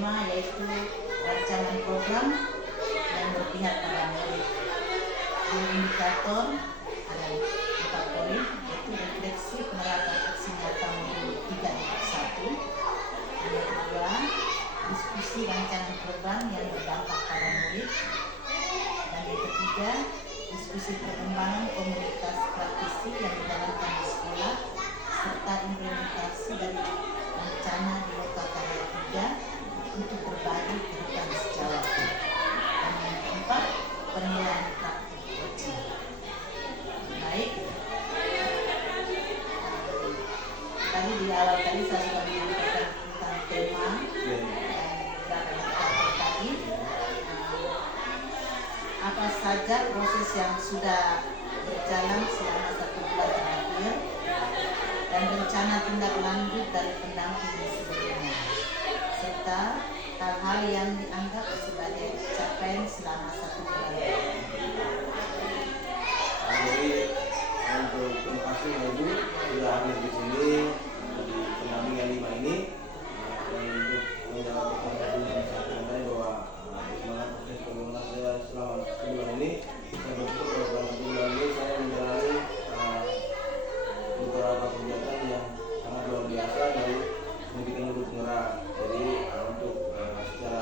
tema yaitu rancangan program yang berpihak pada murid. Di indikator ada 4 poin, yaitu refleksi penerapan aksi nyata modul 3.1. Yang kedua, diskusi rancangan program yang berdampak pada murid. Dan yang ketiga, diskusi perkembangan komunitas praktisi yang dijalankan di sekolah serta implementasi dari rencana di Lokakarya 3 untuk berbagi kehidupan sejawat. Dan yang keempat, penilaian praktik coaching. Baik, tadi di awal tadi saya sudah menyampaikan tentang tema dan beberapa indikator tadi. Apa saja proses yang sudah berjalan selama 1 bulan terakhir dan rencana tindak lanjut dari pendamping sebelumnya, serta hal-hal yang dianggap sebagai capaian selama 1 bulan. Jadi untuk informasi Ibu sudah hadir di sini di pendamping yang 5 ini, dan untuk menjawab pertanyaan yang saya sampaikan bahwa semangat proses pembangunan saya selama 1 bulan ini, saya bersyukur bahwa selama 1 bulan ini saya menjalani beberapa kegiatan yang sangat luar biasa dari pendidikan Lubuk Merah. Jadi untuk secara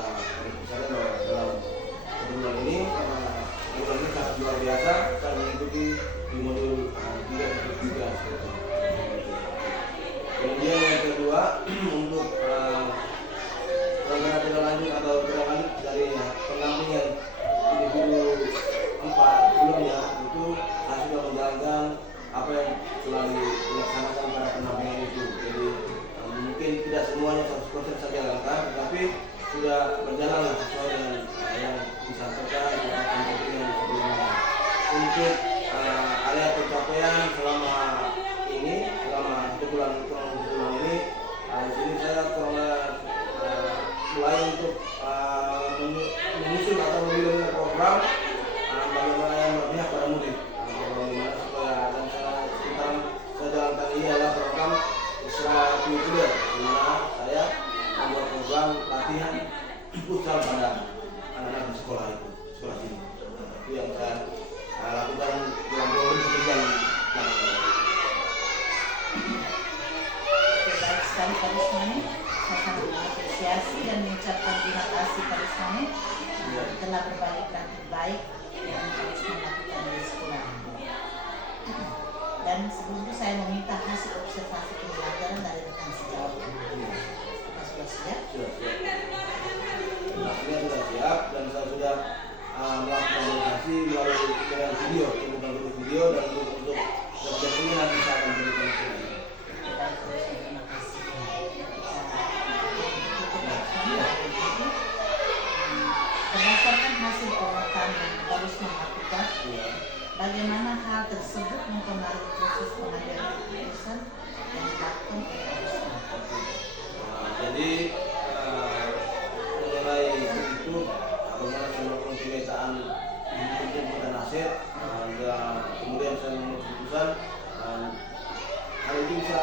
besar bahwa dalam 1 bulan ini sangat luar biasa saya mengikuti di modul 3.3. Kemudian yang kedua, untuk rencana tindak lanjut atau tindak lanjut dari pendampingan individu 4 sebelumnya, itu saya sudah menjalankan apa yang telah dilaksanakan pada pendampingan itu. Jadi mungkin tidak semuanya 100% saya jalankan, tetapi sudah berjalan sesuai dengan yang disampaikan pada pendampingan sebelumnya. Untuk area pencapaian selama ini, selama 1 bulan ini, di sini saya mulai untuk menyusun atau memilih program bagaimana yang berpihak pada murid. Bagaimana supaya dan sekarang saya jalankan ini adalah program Isra Future, di mana saya membuat program latihan futsal pada anak-anak di sekolah sini. Itu yang saya lakukan dalam program sebulan. Baik sekali Karismani, saya sangat mengapresiasi dan mengucapkan terima kasih Karismani telah berbagi praktik baik yang Karismani lakukan di sekolah. Dan sebelum itu saya meminta hasil observasi pembelajaran dari rekan sejawat. Apa sudah siap? Sudah siap dan saya sudah melakukan komunikasi melalui video, dan untuk ini nanti saya akan berikan ke Anda. Terima kasih. Berdasarkan hasil pengamatan yang harus melakukan, bagaimana hal tersebut mempengaruhi proses pengambilan keputusan yang dilakukan oleh Karisma? Jadi mengenai itu, bagaimana saya melakukan pemetaan untuk dan aset, dan kemudian saya membuat keputusan. Hal ini bisa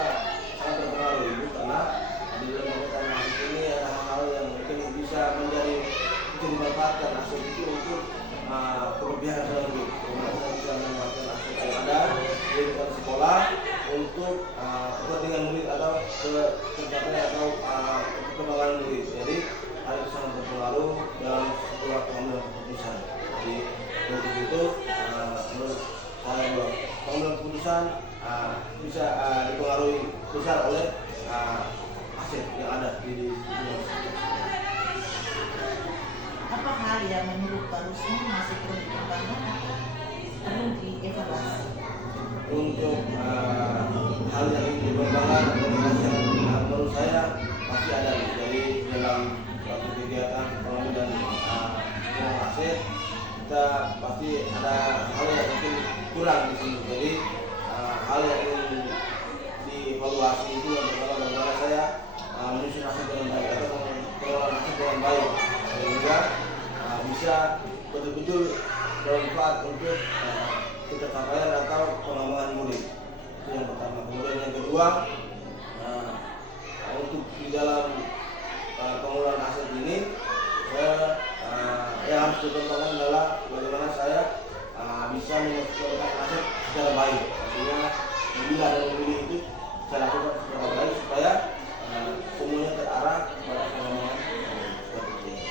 sangat berpengaruh Ibu, karena di dalam pemetaan aset ini ada hal-hal yang mungkin bisa dimanfaatkan aset itu untuk keberpihakan sendiri. Bagaimana kita bisa memanfaatkan aset yang ada di lingkungan sekolah untuk kepentingan murid atau tercapai atau perkembangan murid. Jadi hal itu sangat berpengaruh dalam sebuah pengambilan keputusan. Jadi untuk itu menurut saya bahwa pengambilan keputusan bisa dipengaruhi besar oleh aset yang ada di lingkungan sekolah. Apa hal yang menurut Pak Rusmi masih perlu dikembangkan atau perlu dievaluasi? Untuk hal yang dikembangkan atau yang menurut saya masih ada. Jadi dalam suatu kegiatan pengambilan aset, kita pasti ada hal yang mungkin kurang di sini. Jadi hal yang ingin dievaluasi itu yang pertama, bagaimana saya menyusun aset dengan baik atau pengelolaan aset dengan baik, sehingga bisa betul-betul bermanfaat untuk pencapaian atau pengembangan murid. Itu yang pertama. Kemudian yang kedua, untuk di dalam pengelolaan aset ini, saya yang harus dipertimbangkan adalah bagaimana saya bisa mengelola aset secara baik. Artinya memilah dan memilih itu saya lakukan secara baik supaya semuanya terarah pada pengembangan seperti ini.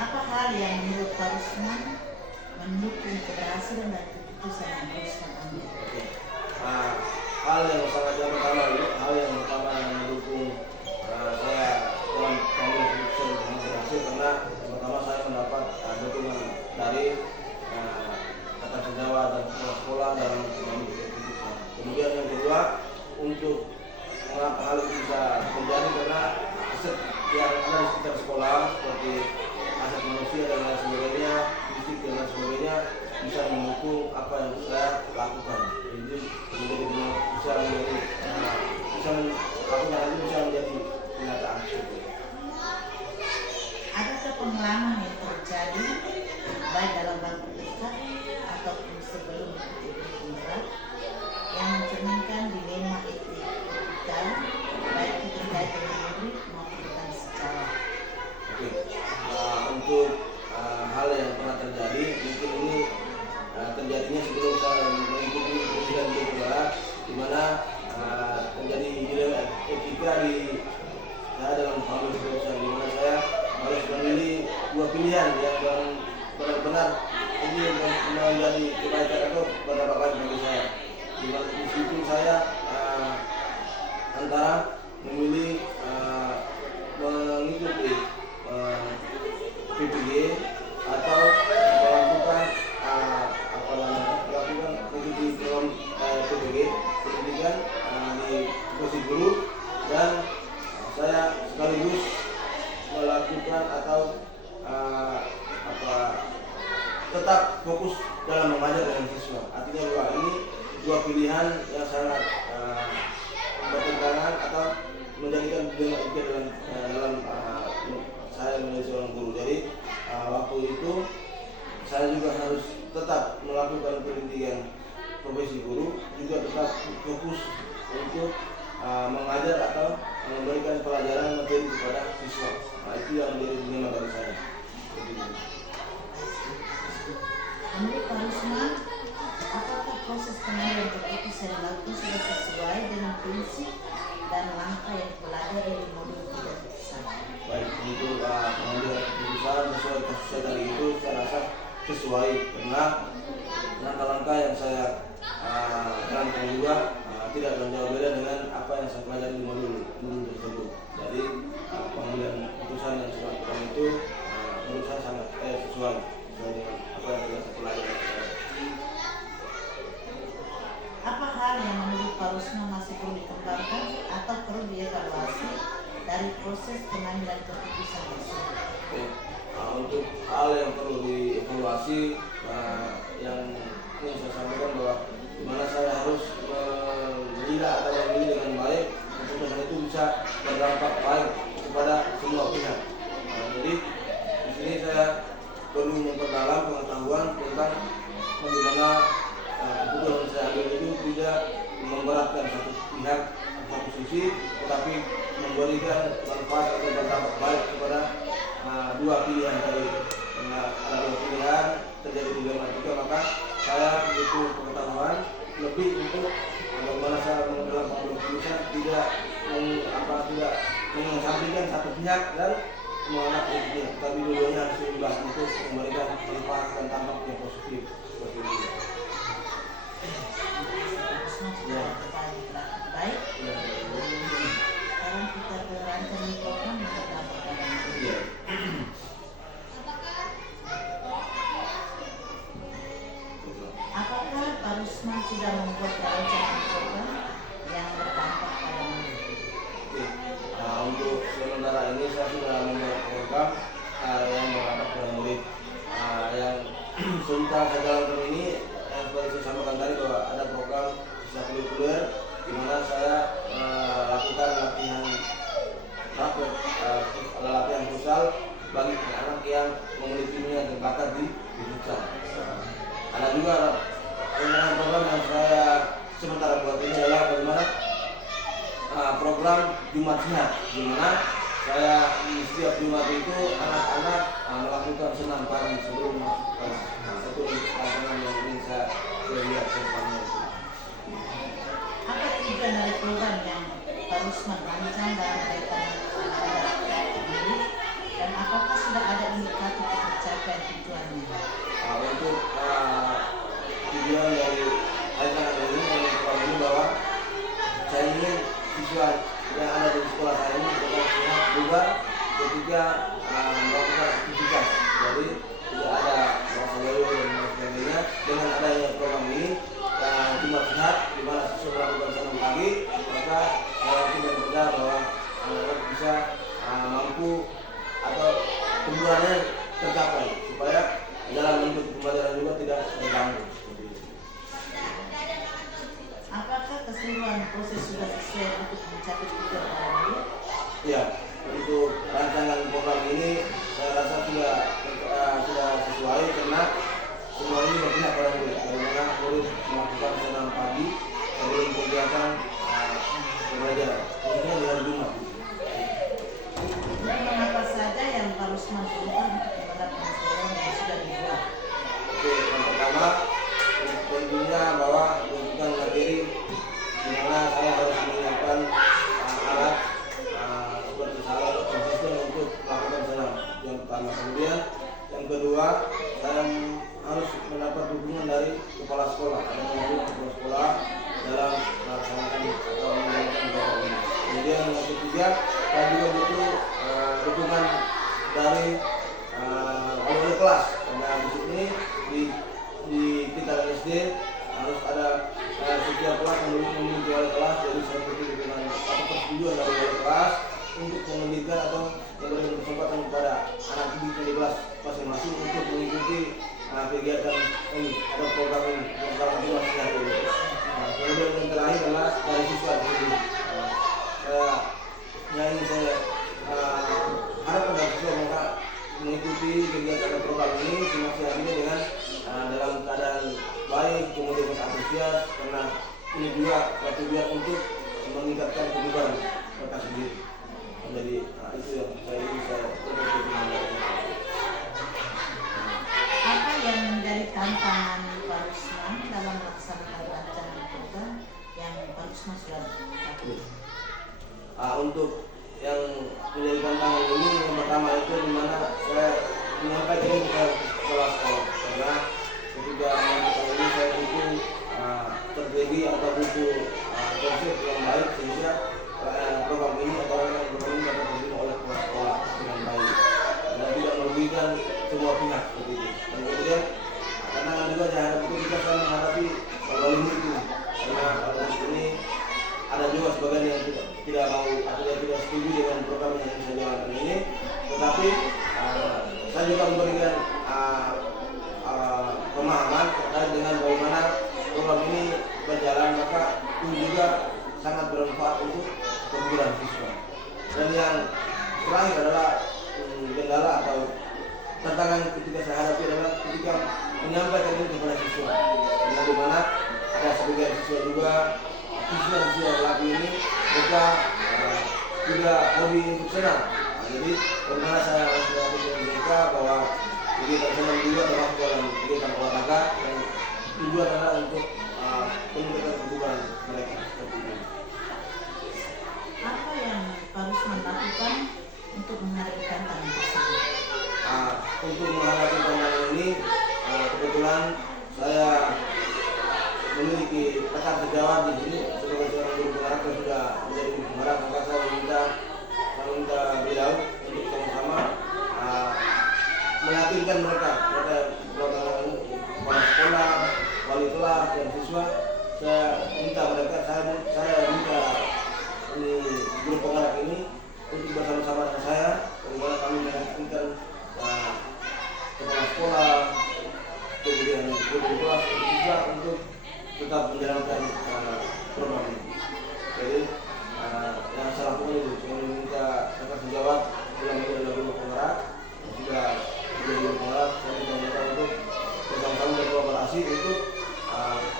Apa hal yang menurut Pak Rusman mendukung keberhasilan dan keputusan yang Rusman ambil? Oke. Hal yang sangat yang pertama ini, hal yang pertama yang mendukung saya dalam pengambilan keputusan yang berhasil karena yang pertama saya mendapat dukungan dari rekan sejawat dan sekolah dalam mengambil keputusan. Kemudian yang kedua, untuk mengapa hal itu bisa terjadi karena aset yang ada di sekitar sekolah seperti aset manusia dan lain sebagainya, fisik dan lain sebagainya bisa mendukung apa yang saya lakukan. Jadi bisa menjadi bisa menjadi kenyataan. Adakah pengalaman yang terjadi baik dalam waktu dekat ataupun sebelum hukum berat yang mencerminkan dilema etika baik itu terkait dengan murid maupun dengan sejawat? Oke. Untuk hal yang pernah terjadi, mungkin ini terjadinya sebelum saya mengikuti pendidikan di Barat, di mana terjadi dilema etika di saya dalam pengambilan keputusan, di mana saya harus memilih dua pilihan yang benar-benar ini menjadi kebaikan atau berdampak baik bagi saya. Di situ saya antara memilih mengikuti PPG atau melakukan mengikuti program PPG pendidikan di posisi guru, dan saya sekaligus melakukan atau tetap fokus dalam mengajar dengan siswa. Artinya bahwa ini dua pilihan yang sangat bertentangan atau menjadikan dilema etika dalam saya menjadi seorang guru. Jadi waktu itu saya juga harus tetap melakukan pendidikan profesi guru, juga tetap fokus untuk mengajar atau memberikan pelajaran materi kepada siswa. Itu yang menjadi dilema bagi saya. Menurut Pak Rusman, apakah proses pengambilan keputusan yang dilakukan sudah sesuai dengan prinsip dan langkah yang dipelajari di modul 3.1? Baik, untuk pengambilan keputusan sesuai kasus saya tadi itu saya rasa sesuai karena langkah-langkah yang saya jalankan juga tidak jauh beda dengan apa yang saya pelajari di modul tersebut. Jadi pengambilan keputusan yang saya lakukan itu menurut saya sangat sesuai dengan apa yang saya pelajari. Apa hal yang menurut Pak Rusman masih perlu dikembangkan atau perlu dievaluasi dari proses pengambilan keputusan tersebut? Untuk hal yang perlu dievaluasi yang ingin saya sampaikan bahwa dimana saya harus memilah atau memilih dengan baik, keputusan itu bisa berdampak baik kepada semua pihak. Jadi di sini saya perlu memperdalam pengetahuan tentang bagaimana keputusan saya ambil itu tidak memberatkan satu pihak satu sisi, tetapi memberikan manfaat atau berdampak baik kepada dua pilihan tadi. Karena ada dua pilihan terjadi dilema juga, maka saya butuh pengetahuan lebih untuk bagaimana saya dalam pengambilan keputusan tidak mengesampingkan satu pihak dan menolak pihak, tapi dua-duanya harus seimbang untuk memberikan manfaat dan dampak yang positif seperti itu. Baik. Sekarang kita ke rancangan program yang berdampak pada murid. Apakah Pak Rusman sudah membuat rancangan program yang berdampak pada murid? Untuk sementara ini saya sudah membuat program yang berdampak pada murid. Yang sementara saya jalankan ini, seperti saya sampaikan tadi bahwa ada program ekstrakurikuler di mana saya lakukan latihan latihan futsal bagi anak yang memiliki minat dan bakat di futsal. Ada juga program yang saya sementara buat ini adalah bagaimana program Jumat Sehat, di mana saya di setiap Jumat itu anak-anak melakukan senam pagi sebelum masuk kelas. Itu rancangan yang ingin saya lihat ke depannya. Apa tujuan dari program yang Pak Rusman rancang dalam kaitan ini, dan apakah sudah ada indikator pencapaian tujuannya? Untuk tujuan dari rancangan ini program ini bahwa saya ingin siswa yang ada di sekolah saya ini tetap sehat juga ketika melakukan aktivitas. Jadi tidak ada rasa yoyo dan sebagainya. Dengan adanya program ini Jumat Sehat, di mana siswa melakukan senam pagi, maka saya yakin dan percaya bahwa anak-anak bisa mampu atau tujuannya tercapai supaya dalam bentuk pembelajaran juga tidak terganggu. Apakah keseluruhan proses sudah sesuai untuk mencapai tujuan ini? Ya, untuk rancangan program ini saya rasa sudah sesuai karena semua ini berpihak pada murid. Bagaimana murid melakukan senam pagi sebelum kegiatan pembelajaran, khususnya di hari Jumat. Dan apa saja yang Pak Rusman lakukan untuk menerapkan program yang sudah dibuat? Oke, yang pertama tentunya bahwa bukan materi di mana saya harus menyiapkan alat seperti salat konsisten untuk melakukan senam. Yang pertama, kemudian yang kedua saya harus mendapat dukungan dari kepala sekolah, ada kemampuan kepala sekolah dalam melaksanakan atau menjalankan program ini. Kemudian yang ketiga, saya juga butuh dukungan dari wali kelas, karena di sini di kita SD harus ada setiap kelas memiliki wali kelas. Jadi saya butuh dukungan atau persetujuan dari wali kelas untuk mengizinkan atau memberikan kesempatan kepada anak didik di kelas masing-masing untuk mengikuti kegiatan ini atau program ini bersama Jumat Sehat ini. Kemudian yang terakhir adalah dari siswa sendiri. Yang ingin saya harapkan dari siswa mereka mengikuti kegiatan dan program ini Jumat Sehat ini dengan dalam keadaan baik, kemudian antusias, karena ini juga tujuan untuk meningkatkan kebugaran mereka sendiri. Jadi itu yang saya bisa Apa yang menjadi tantangan Pak Rusman dalam melaksanakan rancangan program yang Pak Rusman sudah lakukan? Untuk yang menjadi tantangan ini, yang pertama itu di mana saya menyampaikan ini ke sekolah-sekolah, karena ketika menyampaikan ini saya butuh strategi atau butuh konsep yang baik sehingga program ini atau program ini dapat diterima oleh kepala sekolah dengan baik dan tidak merugikan semua pihak seperti itu. Dan kemudian karena juga saya ketika saya menghadapi wali murid ini, karena wali murid ini ada juga sebagian yang tidak mau atau yang tidak setuju dengan program yang saya jalankan ini, tetapi saya juga memberikan pemahaman terkait dengan bagaimana program ini berjalan, maka itu juga sangat bermanfaat untuk kemudian siswa. Dan yang terakhir adalah kendala atau tantangan ketika saya hadapi adalah ketika menyampaikan ini kepada siswa, dengan dimana ada sebagian siswa juga siswa lagi ini mereka tidak hobi untuk senam. Jadi bagaimana saya harus berlatih dengan mereka bahwa kegiatan senam juga termasuk dalam kegiatan olahraga dan tujuan adalah untuk peningkatan kebugaran mereka seperti ini. Apa yang Pak Rusman lakukan untuk menghadapi tantangan tersebut? Untuk menghadapi tantangan ini, kebetulan saya memiliki rekan sejawat di sini sebagai seorang guru penggarap yang sudah menjadi guru penggarap, maka saya meminta beliau untuk sama-sama meyakinkan mereka kepala sekolah, wali kelas dan siswa. Saya minta ini guru penggarap ini untuk bersama-sama dengan saya bagaimana kami meyakinkan kepala sekolah, kemudian guru kelas dan siswa untuk tetap menjalankan program ini. Jadi yang saya lakukan itu cuma meminta rekan sejawat yang adalah guru penggarap sudah menjadi guru penggarap, saya minta mereka untuk bersama-sama berkolaborasi untuk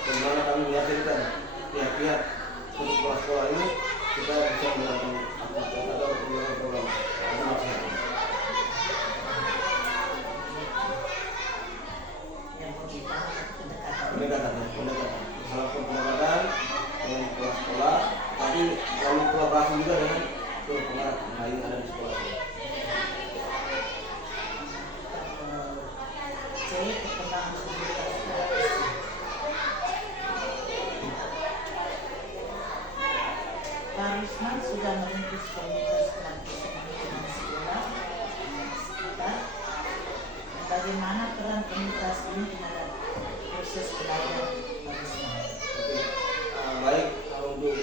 bagaimana kami meyakinkan pihak-pihak untuk kepala sekolah ini kita bisa menjalankan aktivitas atau program masyarakat. Yang berbeda pendekatan. Pendekatan. Salah satu pendekatan dengan sekolah, tapi lalu kolaborasi juga dengan pengarah lain yang ada di sekolah. C. Perkembangan komunitas praktisi. Pak Rusman sudah merintis komunitas praktisi lingkungan sekolah sekitar. Bagaimana peran komunitas ini terhadap proses belajar Pak Rusman? Oke, baik untuk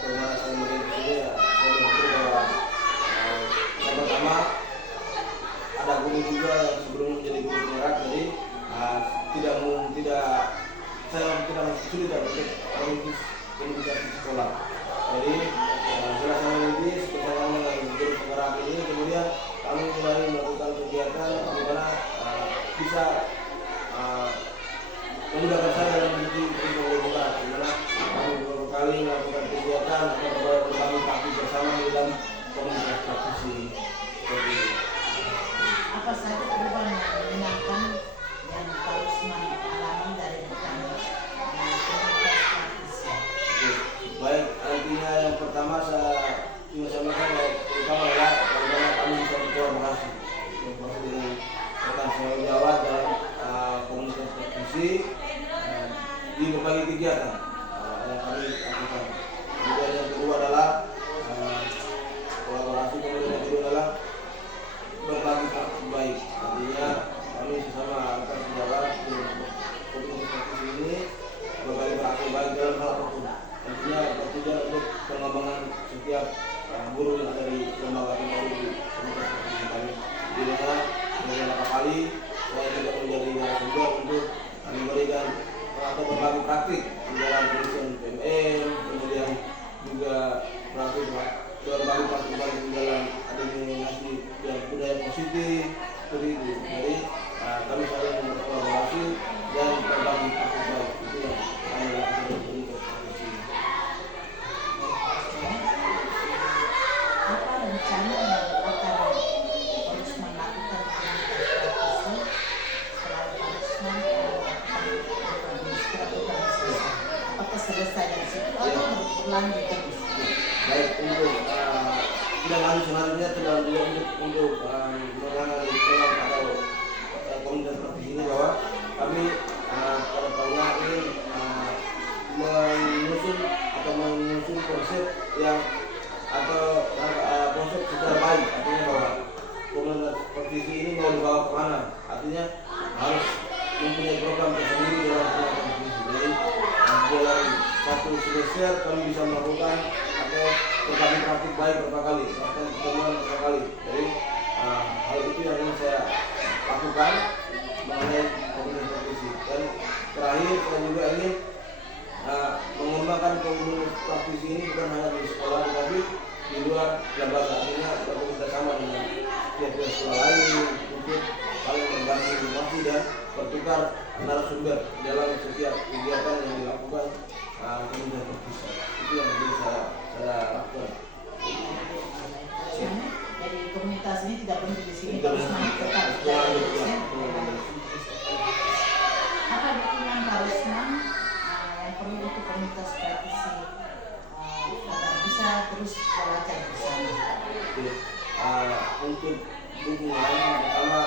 bagaimana saya merintis ini ya, saya berpikir bahwa yang pertama ada guru juga yang sebelum menjadi guru penggerak, jadi saya tidak kesulitan untuk merintis komunitas di sekolah. Jadi setelah saya merintis bersama dengan guru penggerak ini, kemudian kami mulai melakukan kegiatan di mana bisa memudahkan saya dalam menjadi guru penggerak, di mana kami beberapa kali melakukan kegiatan atau berbagi praktik bersama di dalam komunitas praktisi seperti ini. Apa saja perubahan yang menyenangkan yang Pak Rusman alami dari komunitas praktisi? Baik, artinya yang pertama saya ingin sampaikan terutama adalah bagaimana kami bisa berkolaborasi dengan rekan sejawat dalam komunitas praktisi di berbagai kegiatan yang kami lakukan. Kemudian yang kedua adalah kolaborasi, kemudian yang kedua adalah berbagi praktik baik. Artinya kami sesama rekan sejawat di komunitas praktisi ini berbagi praktik baik dalam hal apapun. Tentunya bertujuan untuk pengembangan setiap guru yang ada di lembaga pendidikan di komunitas praktisi kami. Di mana beberapa kali saya juga menjadi narasumber untuk memberikan atau berbagi praktik di dalam penyusunan PMN, kemudian juga berbagi praktik baik di dalam administrasi yang budaya positif seperti itu. Jadi kami saling berkolaborasi dan berbagi praktik baik. Itu yang kami lakukan di komunitas praktisi. Apa rencana yang akan Pak Rusman lakukan di komunitas praktisi setelah Pak Rusman apakah selesai dari situ atau berlanjut terus? Baik, untuk tidak lanjut selanjutnya terlalu untuk menangani program atau komunitas praktisi ini bahwa kami pada tahunnya ingin menyusun konsep yang atau konsep secara baik, artinya bahwa komunitas praktisi ini mau dibawa kemana, artinya harus mempunyai program tersendiri dalam komunitas praktisi. Jadi dalam satu semester kami bisa melakukan atau berbagi praktik baik berapa kali, bahkan pertemuan berapa kali. Jadi hal itu yang ingin saya lakukan mengenai komunitas praktisi. Dan terakhir saya juga ingin mengembangkan komunitas praktisi ini bukan hanya di sekolah tetapi di luar lembaga. Artinya kita sama dengan pihak sekolah lain untuk saling berbagi informasi dan bertukar narasumber dalam setiap kegiatan yang dilakukan komunitas praktisi. Itu yang ingin saya lakukan. Jadi komunitas ini tidak berhenti di sini, Tidak Pak Rusman berhenti. tetap Tidak dari berhenti. dosen. Apa dukungan Pak Rusman yang perlu untuk komunitas praktisi agar bisa terus belajar bersama? Untuk dukungan pertama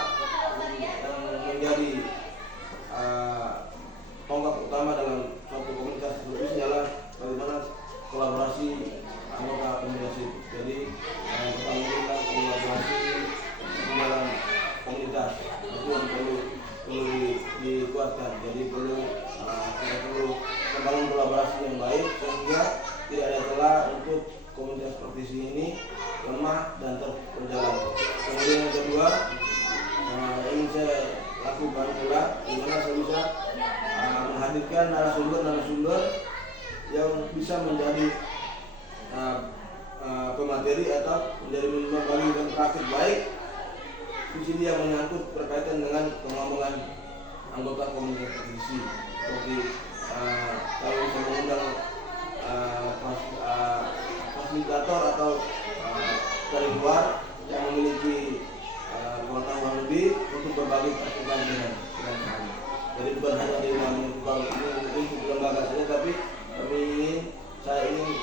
yang menjadi tonggak utama dalam suatu komunitas seperti adalah bagaimana kolaborasi anggota komunitas itu. Jadi pertama adalah kolaborasi di dalam komunitas itu yang perlu dikuatkan. Jadi kita perlu membangun kolaborasi yang baik sehingga tidak ada celah untuk komunitas praktisi ini lemah dan tetap berjalan. Kemudian yang kedua ingin saya lakukan pula dimana saya bisa menghadirkan narasumber yang bisa menjadi pemateri atau menjadi membagikan praktik baik di sini yang menyangkut berkaitan dengan pengembangan anggota komunitas praktisi. Seperti kalau bisa mengundang fasilitator atau dari luar yang memiliki pengetahuan lebih untuk berbagi praktikan dengan kami. Jadi bukan hanya di lingkup lembaga saja, tapi saya ingin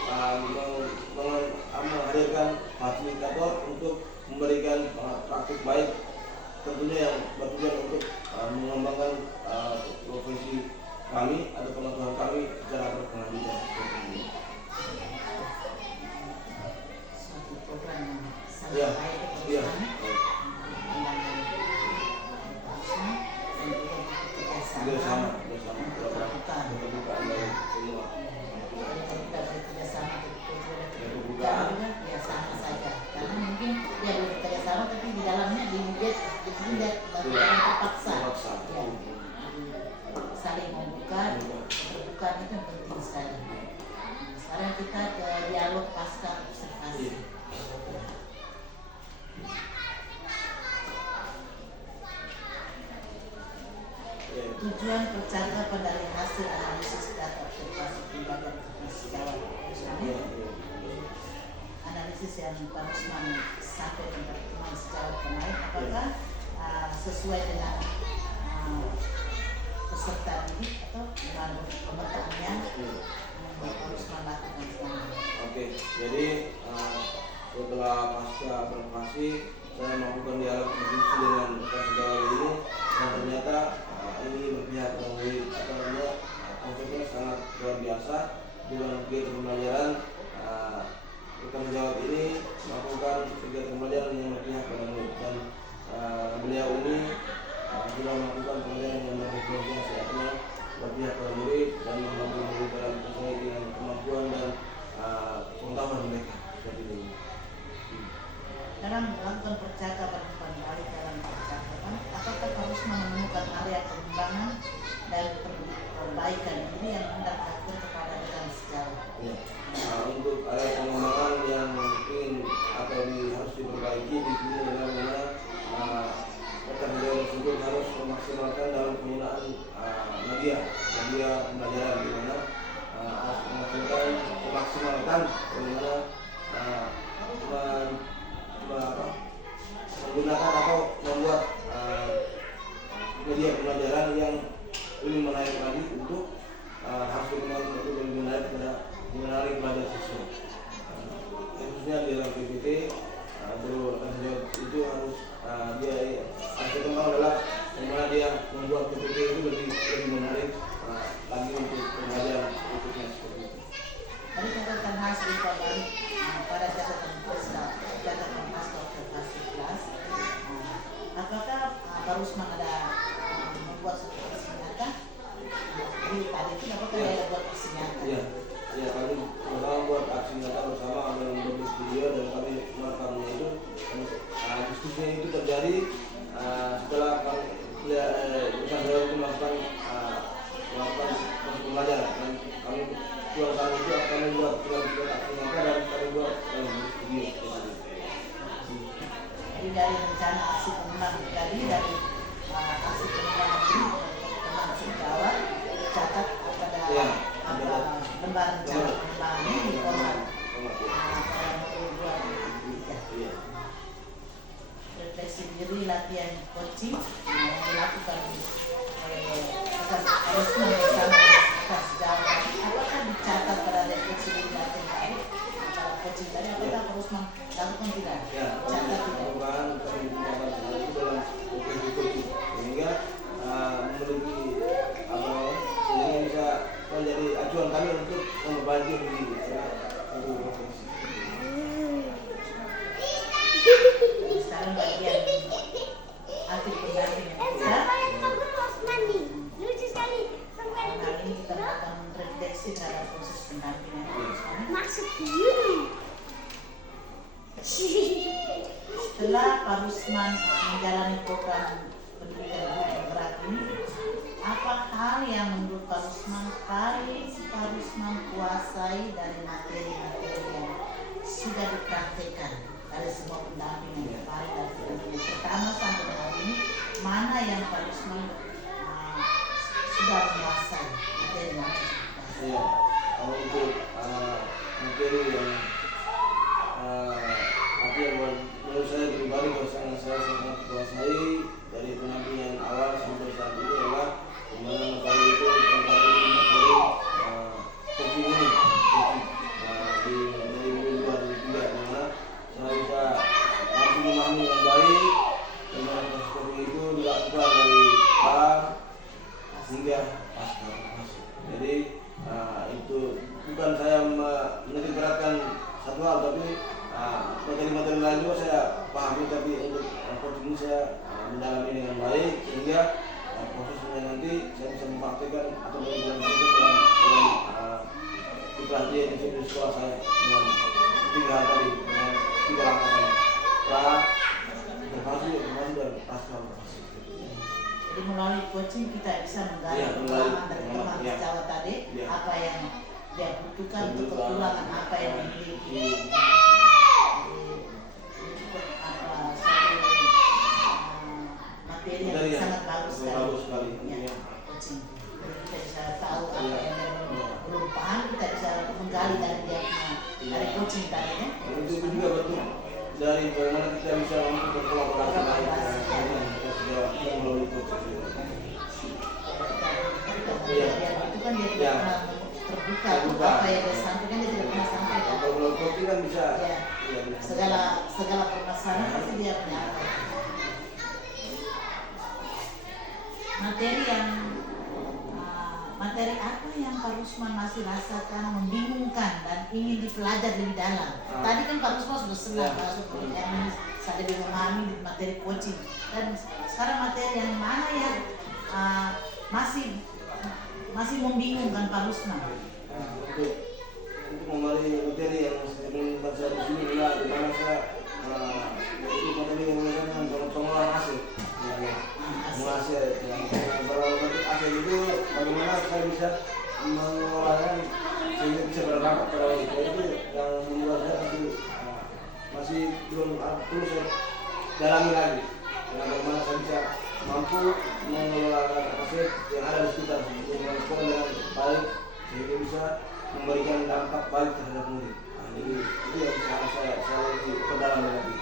menghadirkan fasilitator untuk memberikan praktik baik, tentunya yang bertujuan untuk mengembangkan profesi kami atau pengetahuan kami secara berkelanjutan. Suatu program yang sangat Iya, baik iya. Bersama terbuka dari semua. kita bekerjasama Kebukaan. juga ya sama saja, karena mungkin ya bekerjasama tapi di dalamnya dilihat bahkan terpaksa ya, saling membuka, terbuka itu penting sekali. Sekarang kita ke dialog pasca observasi. Tujuan percakapan dari hasil analisis data observasi pembagian sejawat analisis yang Pak Rusman sampai di pertemuan sejawat kemarin, apakah sesuai dengan peserta didik atau dengan pemetaannya Pak Rusman lakukan selama ini? Oke, jadi setelah pasca observasi saya melakukan dialog diskusi dengan rekan sejawat ini, dan ternyata ini berpihak pada murid, artinya konsepnya sangat luar biasa. Di dalam kegiatan pembelajaran rekan sejawat ini melakukan kegiatan pembelajaran yang berpihak pada murid, dan beliau ini sudah melakukan pembelajaran yang berkonsentrasi, artinya berpihak pada murid dan membantu murid dalam sesuai dengan kemampuan dan pengetahuan mereka seperti ini. Dalam melakukan percakapan kembali dalam percakapan, apakah harus menemukan area pengembangan dan perbaikan ini yang hendak dilakukan kepada rekan sejawat? Ya. Untuk area pengembangan yang mungkin atau harus diperbaiki di sini adalah rekan sejawat tersebut harus memaksimalkan dalam penggunaan media pembelajaran, di mana harus memaksimalkan bagaimana menggunakan atau membuat media pembelajaran yang lebih menarik lagi untuk hasil kemarin untuk lebih menarik pelajar siswa. Khususnya di dalam PPT, itu harus dia hasil kemarin adalah bagaimana dia membuat PPT itu lebih menarik lagi untuk pembelajaran berikutnya seperti itu. Dari catatan hasil pada catatan pasca observasi kelas, apakah Pak Rusman ada membuat suatu aksi nyata? Jadi tadi itu apakah ada buat aksi nyata? Ya, kami bersama buat aksi nyata bersama dalam bentuk video, dan kami merekamnya itu. Diskusinya itu terjadi setelah kami itu melakukan pembelajaran, dan kami pulang kali itu akan membuat aksi nyata dan kami buat video. Jadi dari rencana aksi pengembangan tadi, dari aksi pengembangan ini teman sejawat dicatat kepada lembar rencana pengembangan ini di format refleksi diri latihan coaching yang dilakukan rekan Rusman bersama rekan sejawat. Apakah dicatat pada refleksi diri latihan tadi antara coaching tadi, apakah Pak Rusman lakukan tidak? Catat tidak? Perubahan kami gunakan itu dalam coaching, sehingga memiliki sehingga bisa menjadi acuan kami untuk memperbaiki diri untuk profesi. Sekarang bagian akhir pendamping kita. Hari ini kita akan refleksi terhadap proses pendampingan setelah Pak Rusman menjalani program pendidikan guru penggerak ini, apa hal yang menurut Pak Rusman kuasai dari materi-materi yang sudah dipraktekkan dari semua pendampingan yang kemarin dan pendampingan pertama sampai hari ini, mana yang Pak Rusman sudah menguasai materi yang Untuk materi yang apa yang menurut saya pribadi yang saya sangat kuasai dari penampilan awal sampai saat ini adalah gimana materi itu tentang materi coaching ini di dari 2023 dimana saya bisa mampu memahami dengan baik bagaimana proses coaching itu dilakukan dari pra hingga pasca. Jadi itu bukan saya menitik beratkan satu hal, tapi materi-materi lain juga saya pahami, tapi untuk coaching ini saya mendalami dengan baik sehingga prosesnya nanti saya bisa mempraktikkan atau mengimplementasikan dalam iklan dia di sekolah saya dengan 3 hal tadi, dengan 3 langkah tadi: pra, intervasi, dan pasca. Jadi melalui coaching kita bisa menggali pengalaman dari teman sejawat tadi, apa yang dia butuhkan untuk kekurangan apa yang dimiliki. Materi yang sangat bagus sekali. Ya, coaching. Jadi kita bisa tahu apa yang belum paham, kita bisa menggali dari dia dari coaching tadi ya. Itu juga betul dari bagaimana kita bisa untuk berkolaborasi melalui coaching. Dia itu kan dia tidak pernah terbuka apa yang dia sampaikan, dia tidak pernah sampaikan. Kalau coaching kan bisa segala permasalahan pasti dia punya materi apa yang Pak Rusman masih rasakan membingungkan dan ingin dipelajari lebih dalam. Tadi kan Pak Rusman sudah senang yang saya lebih memahami di materi coaching, dan sekarang materi yang mana yang masih membingungkan Pak Rusman. Untuk memahami materi yang saya ingin baca di sini adalah di mana saya itu materi yang mengenai pengolahan hasil. Menghasil yang hasil itu bagaimana saya bisa mengolahnya sehingga bisa berdampak pada itu yang membuat saya masih belum perlu saya dalami lagi. Bagaimana saya bisa mampu mengelola hasil yang ada di sekitar dengan baik sehingga bisa memberikan dampak baik terhadap murid. Jadi itu yang saya lebih perdalam lagi.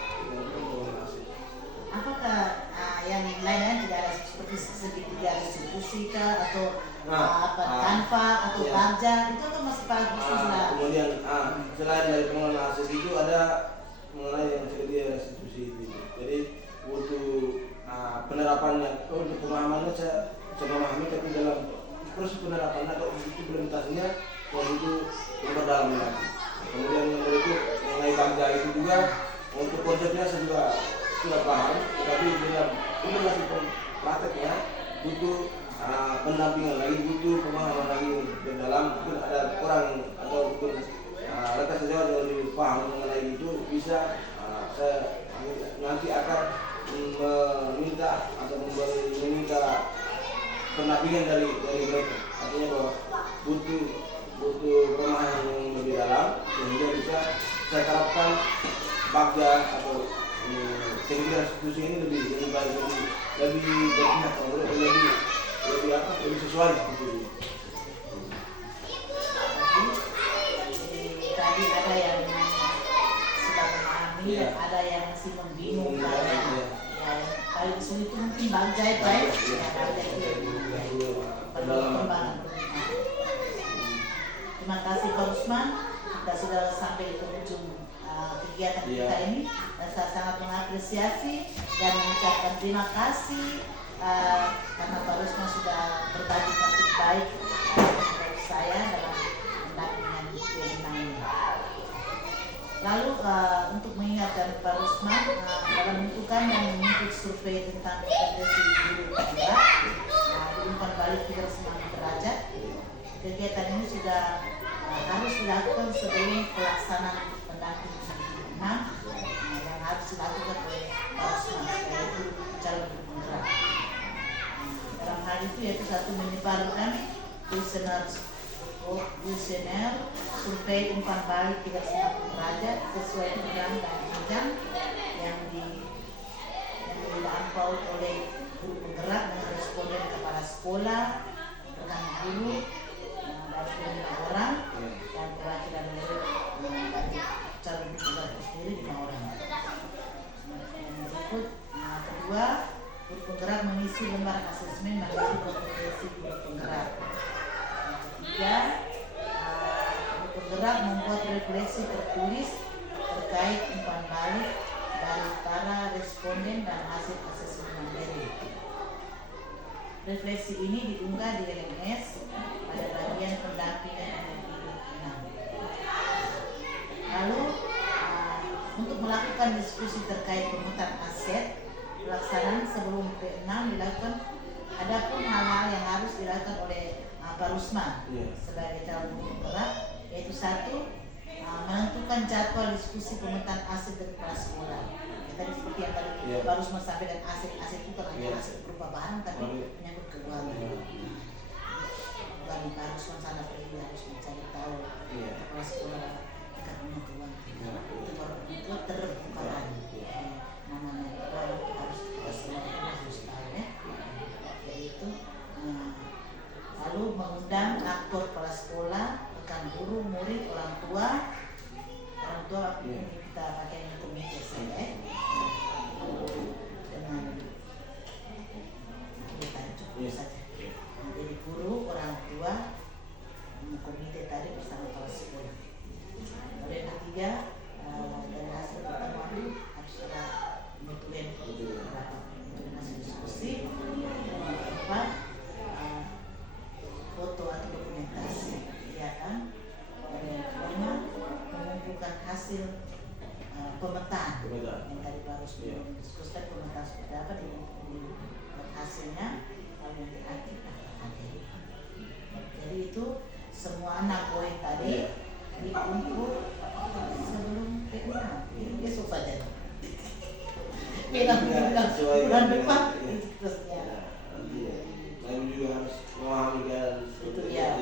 Apakah yang lain-lain tidak ada seperti segitiga distribusi atau tanpa atau baja itu kan masih bagus sudah. Kemudian selain dari pengelolaan hasil itu ada mengenai yang segitiga restitusi itu. Jadi butuh penerapannya, untuk pemahamannya saya memahami, tapi dalam proses penerapan atau implementasinya itu memperdalam lagi. Kemudian yang berikut mengenai baja itu juga untuk konsepnya saya juga sudah paham, tetapi dalam implementasi prakteknya butuh pendampingan lagi, butuh pemahaman lagi di dalam. Mungkin ada orang atau mungkin rekan sejawat yang lebih paham mengenai itu, bisa saya nanti akan meminta atau meminta pendampingan dari mereka. Artinya bahwa butuh pemahaman yang lebih dalam sehingga bisa saya terapkan bagja atau kira-kira institusi ini lebih baik, lebih berpihak, lebih sesuai gitu. Tadi ada yang sudah memahami, ada yang masih membingungkan. Paling sulit itu mungkin bagja baik, bagja itu perkembangan. Terima kasih Pak Rusman, kita sudah sampai ke ujung kegiatan kita ini, dan saya sangat mengapresiasi dan mengucapkan terima kasih karena Pak Rusman sudah berbagi praktik baik untuk saya dalam pendampingan webinar ini. Lalu untuk mengingatkan Pak Rusman dalam menentukan dan mengikuti survei tentang kompetensi guru penggerak di umpan balik 360 derajat, kegiatan ini sudah harus dilakukan sebelum pelaksanaan pendampingan yang harus dilakukan oleh Pak Rusman yaitu calon guru penggerak. Dalam hal itu yaitu satu, menyebarkan kuesioner survei umpan balik 360 derajat sesuai bidang dan jenjang yang dilampaui oleh guru penggerak dengan responden kepala sekolah, rekan guru dari 5 orang dan perwakilan murid dari calon guru penggerak Parlemen Mandiri Kompetensi Guru Penggerak. Yang ketiga, guru penggerak membuat refleksi tertulis terkait umpan balik dari para responden dan hasil asesmen mandiri. Refleksi ini diunggah di LMS pada bagian pendampingan individu 6. Lalu untuk melakukan diskusi terkait pemetaan aset, pelaksanaan sebelum P6 dilakukan. Adapun hal-hal yang harus dilakukan oleh Pak Rusman sebagai calon guru penggerak, yaitu satu, menentukan jadwal diskusi pemetaan aset dari kepala sekolah. Tadi seperti yang tadi Pak Rusman sampaikan, aset itu kan hanya aset berupa barang tapi menyangkut keuangan. Bukan Pak Rusman sana pergi harus mencari tahu kepala sekolah dekat punya keuangan. Itu terbuka lagi. Namanya harus kita semua harus tahu ya. Yaitu lalu mengundang aktor kepala sekolah, rekan guru, murid, orang tua kita pakai komite saja dengan kita cukup saja. Jadi guru, orang tua, komite tadi bersama kepala sekolah. Kemudian ketiga, dari hasil pertemuan itu harus ada notulen hasil diskusi. Yang keempat, foto atau dokumentasi kegiatan. Yang kelima, mengumpulkan hasil pemetaan yang tadi harus didiskusikan pemetaan seperti apa di hasilnya, lalu yang terakhir daftar hadir. Jadi itu semua 6 poin tadi dikumpul sebelum P6. Besok saja. Bulan depan terusnya. Lalu juga harus memahami kan itu ya.